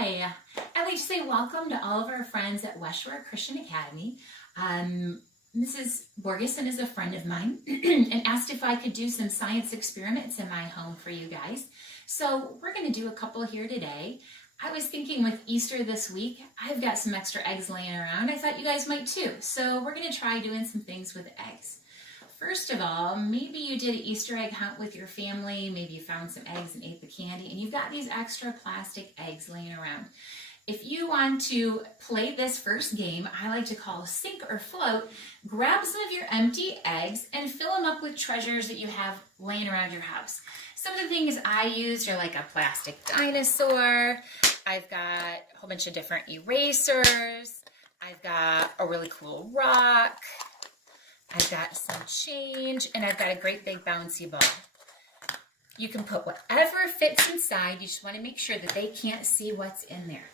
Hi, I'd like to say welcome to all of our friends at West Shore Christian Academy. Mrs. Borgeson is a friend of mine and asked if I could do some science experiments in my home for you guys. So we're going to do a couple here today. I was thinking with Easter this week, I've got some extra eggs laying around. I thought you guys might too. So we're going to try doing some things with eggs. First of all, maybe you did an Easter egg hunt with your family, maybe you found some eggs and ate the candy, and you've got these extra plastic eggs laying around. If you want to play this first game, I like to call sink or float, grab some of your empty eggs and fill them up with treasures that you have laying around your house. Some of the things I used are like a plastic dinosaur, I've got a whole bunch of different erasers, I've got a really cool rock, I've got some change, and I've got a great big bouncy ball. You can put whatever fits inside. You just want to make sure that they can't see what's in there.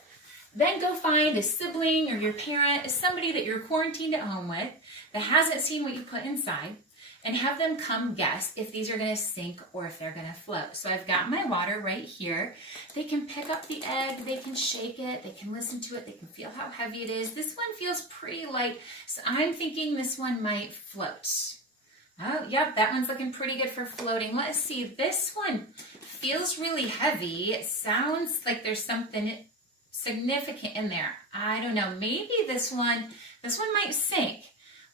Then go find a sibling or your parent, somebody that you're quarantined at home with that hasn't seen what you put inside, and have them come guess if these are going to sink or if they're going to float. So I've got my water right here. They can pick up the egg, they can shake it, they can listen to it, they can feel how heavy it is. This one feels pretty light, so I'm thinking this one might float. Oh, yep, that one's looking pretty good for floating. Let's see, this one feels really heavy. It sounds like there's something significant in there. I don't know, maybe this one might sink.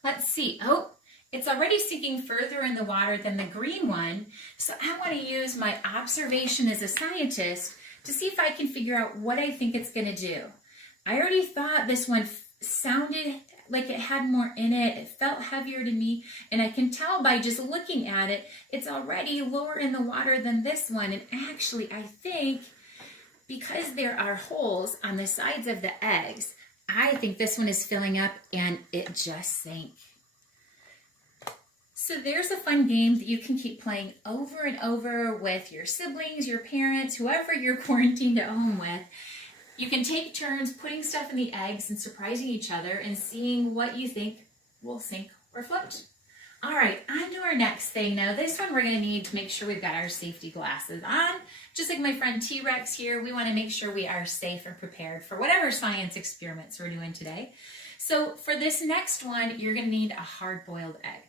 Let's see. Oh, it's already sinking further in the water than the green one, so I want to use my observation as a scientist to see if I can figure out what I think it's going to do. I already thought this one sounded like it had more in it. It felt heavier to me, and I can tell by just looking at it, it's already lower in the water than this one. And actually, I think because there are holes on the sides of the eggs, I think this one is filling up and it just sank. So there's a fun game that you can keep playing over and over with your siblings, your parents, whoever you're quarantined at home with. You can take turns putting stuff in the eggs and surprising each other and seeing what you think will sink or float. All right, on to our next thing. Now this one we're going to need to make sure we've got our safety glasses on. Just like my friend T-Rex here, we want to make sure we are safe and prepared for whatever science experiments we're doing today. So for this next one, you're going to need a hard-boiled egg.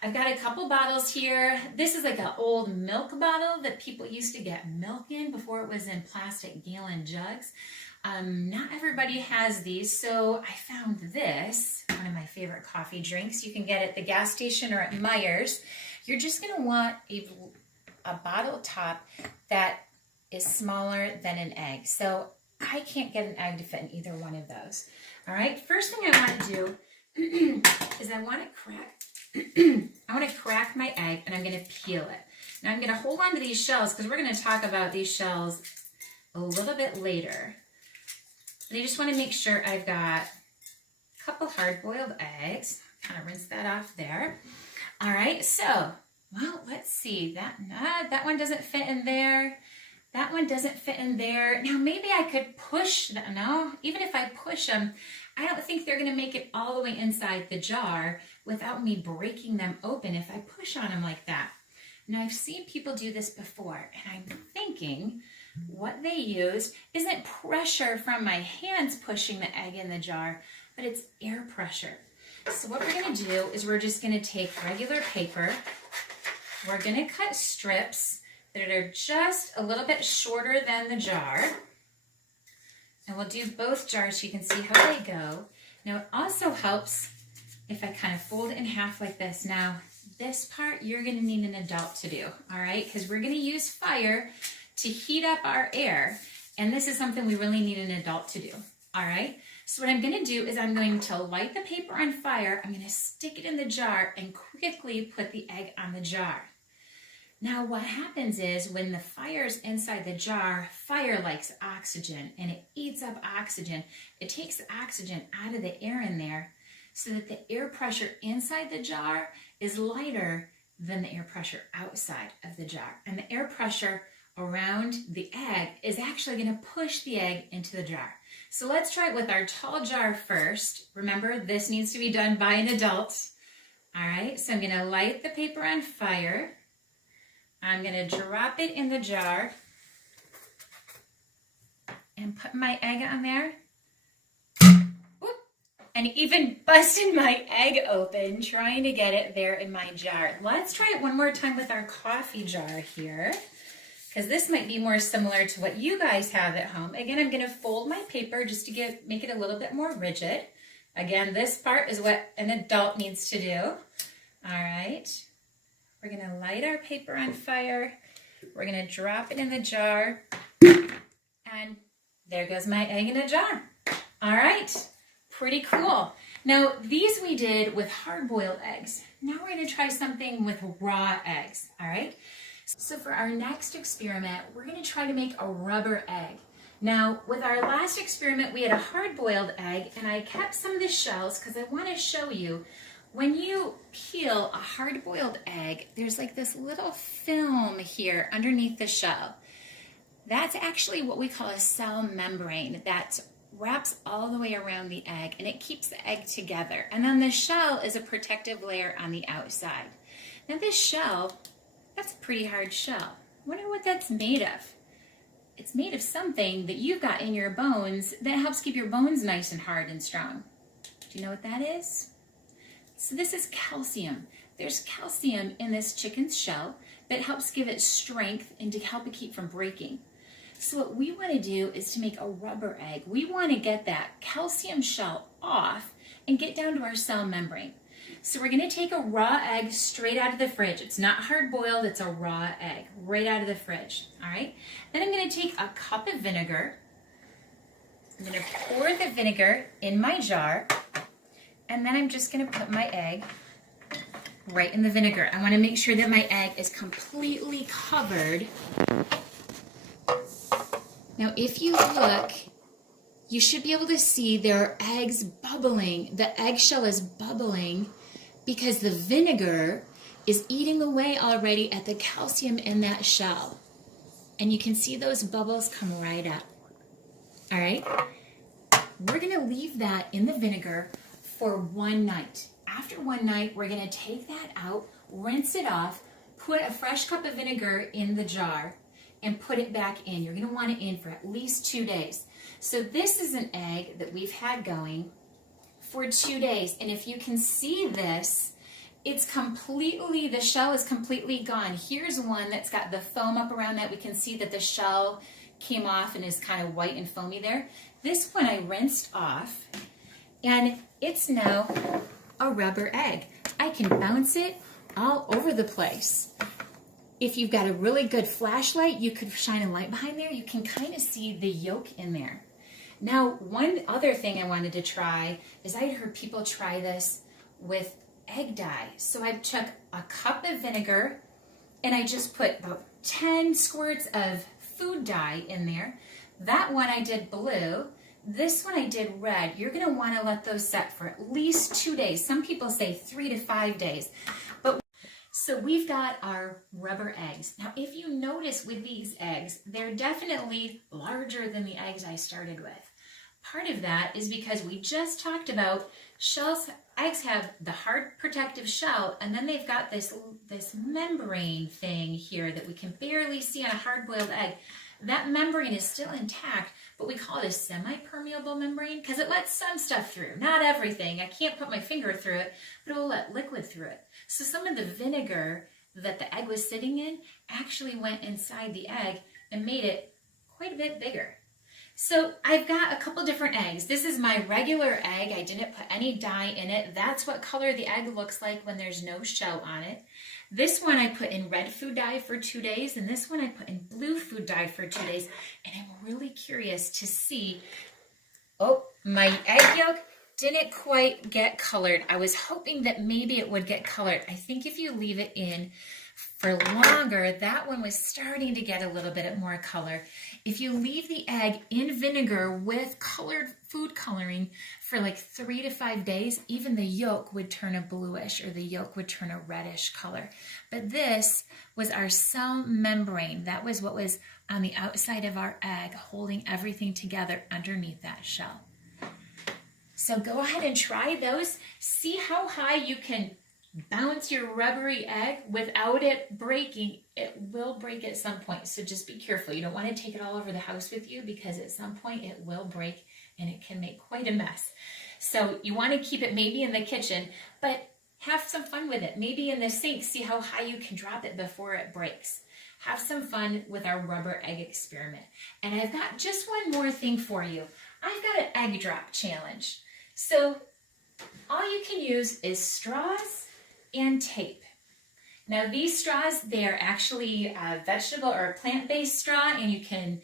I've got a couple bottles here. This is like an old milk bottle that people used to get milk in before it was in plastic gallon jugs. Not everybody has these, so I found this, one of my favorite coffee drinks. You can get it at the gas station or at Meijer's. You're just going to want a bottle top that is smaller than an egg. So I can't get an egg to fit in either one of those. All right, first thing I want to do is I want to crack my egg, and I'm going to peel it. Now I'm going to hold on to these shells because we're going to talk about these shells a little bit later. But I just want to make sure I've got a couple hard-boiled eggs. Kind of rinse that off there. All right, so, well, let's see. That one doesn't fit in there. That one doesn't fit in there. Now maybe I could push them. No, even if I push them, I don't think they're going to make it all the way inside the jar without me breaking them open if I push on them like that. Now I've seen people do this before, and I'm thinking what they use isn't pressure from my hands pushing the egg in the jar, but it's air pressure. So what we're going to do is we're just going to take regular paper. We're going to cut strips that are just a little bit shorter than the jar. And we'll do both jars so you can see how they go. Now it also helps if I kind of fold it in half like this. Now this part you're going to need an adult to do, all right? Because we're going to use fire to heat up our air. And this is something we really need an adult to do, all right? So what I'm going to do is I'm going to light the paper on fire. I'm going to stick it in the jar and quickly put the egg on the jar. Now what happens is when the fire's inside the jar, fire likes oxygen and it eats up oxygen. It takes the oxygen out of the air in there so that the air pressure inside the jar is lighter than the air pressure outside of the jar. And the air pressure around the egg is actually going to push the egg into the jar. So let's try it with our tall jar first. Remember, this needs to be done by an adult. All right, so I'm going to light the paper on fire. I'm going to drop it in the jar. And and putting my egg on there. Whoop. And even busting my egg open, trying to get it there in my jar. Let's try it one more time with our coffee jar here, because this might be more similar to what you guys have at home. Again, I'm going to fold my paper just to make it a little bit more rigid. Again, this part is what an adult needs to do. All right. We're going to light our paper on fire. We're going to drop it in the jar. And there goes my egg in a jar. All right. Pretty cool. Now, these we did with hard-boiled eggs. Now we're going to try something with raw eggs. All right. So for our next experiment, we're going to try to make a rubber egg. Now, with our last experiment, we had a hard-boiled egg, and I kept some of the shells because I want to show you when you peel a hard-boiled egg, there's like this little film here underneath the shell. That's actually what we call a cell membrane that wraps all the way around the egg, and it keeps the egg together. And then the shell is a protective layer on the outside. Now this shell, that's a pretty hard shell. I wonder what that's made of. It's made of something that you've got in your bones that helps keep your bones nice and hard and strong. Do you know what that is? So this is calcium. There's calcium in this chicken's shell that helps give it strength and to help it keep from breaking. So what we want to do is to make a rubber egg. We want to get that calcium shell off and get down to our cell membrane. So we're going to take a raw egg straight out of the fridge. It's not hard boiled, it's a raw egg right out of the fridge. All right. Then I'm going to take a cup of vinegar. I'm going to pour the vinegar in my jar. And then I'm just going to put my egg right in the vinegar. I want to make sure that my egg is completely covered. Now, if you look, you should be able to see there are eggs bubbling. The eggshell is bubbling because the vinegar is eating away already at the calcium in that shell. And you can see those bubbles come right up. All right? We're going to leave that in the vinegar for one night. After one night, we're going to take that out, rinse it off, put a fresh cup of vinegar in the jar, and put it back in. You're going to want it in for at least 2 days. So this is an egg that we've had going for 2 days. And if you can see this, it's completely, the shell is completely gone. Here's one that's got the foam up around that. We can see that the shell came off and is kind of white and foamy there. This one I rinsed off, and it's now a rubber egg. I can bounce it all over the place. If you've got a really good flashlight, you could shine a light behind there. You can kind of see the yolk in there. Now, one other thing I wanted to try is I heard people try this with egg dye. So I took a cup of vinegar and I just put about 10 squirts of food dye in there. That one I did blue. This one I did red. You're going to want to let those set for at least 2 days. Some people say 3 to 5 days. So we've got our rubber eggs. Now, if you notice with these eggs, they're definitely larger than the eggs I started with. Part of that is because we just talked about shells. Eggs have the hard protective shell, and then they've got this membrane thing here that we can barely see on a hard-boiled egg. That membrane is still intact, but we call it a semi-permeable membrane because it lets some stuff through. Not everything. I can't put my finger through it, but it will let liquid through it. So some of the vinegar that the egg was sitting in actually went inside the egg and made it quite a bit bigger. So I've got a couple different eggs. This is my regular egg. I didn't put any dye in it. That's what color the egg looks like when there's no shell on it. This one I put in red food dye for 2 days, and this one I put in blue food dye for 2 days. And I'm really curious to see, oh, my egg yolk didn't quite get colored. I was hoping that maybe it would get colored. I think if you leave it in for longer, that one was starting to get a little bit more color. If you leave the egg in vinegar with colored food coloring for like 3 to 5 days, even the yolk would turn a bluish or the yolk would turn a reddish color. But this was our cell membrane. That was what was on the outside of our egg, holding everything together underneath that shell. So go ahead and try those. See how high you can bounce your rubbery egg without it breaking. It will break at some point, so just be careful. You don't want to take it all over the house with you because at some point it will break and it can make quite a mess. So you want to keep it maybe in the kitchen, but have some fun with it. Maybe in the sink, see how high you can drop it before it breaks. Have some fun with our rubber egg experiment. And I've got just one more thing for you. I've got an egg drop challenge. So all you can use is straws and tape. Now these straws, they're actually a vegetable or a plant-based straw, and you can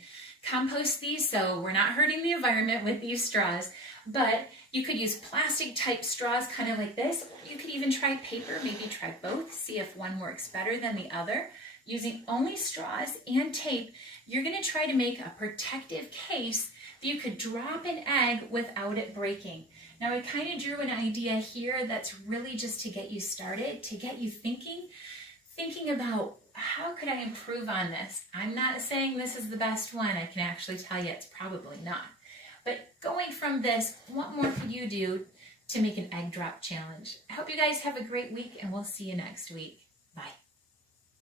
compost these, so we're not hurting the environment with these straws. But you could use plastic type straws kind of like this. You could even try paper, maybe try both, see if one works better than the other. Using only straws and tape, you're going to try to make a protective case that you could drop an egg without it breaking. Now I kind of drew an idea here that's really just to get you started, to get you thinking about how could I improve on this. I'm not saying this is the best one. I can actually tell you it's probably not. But going from this, what more could you do to make an egg drop challenge? I hope you guys have a great week, and we'll see you next week.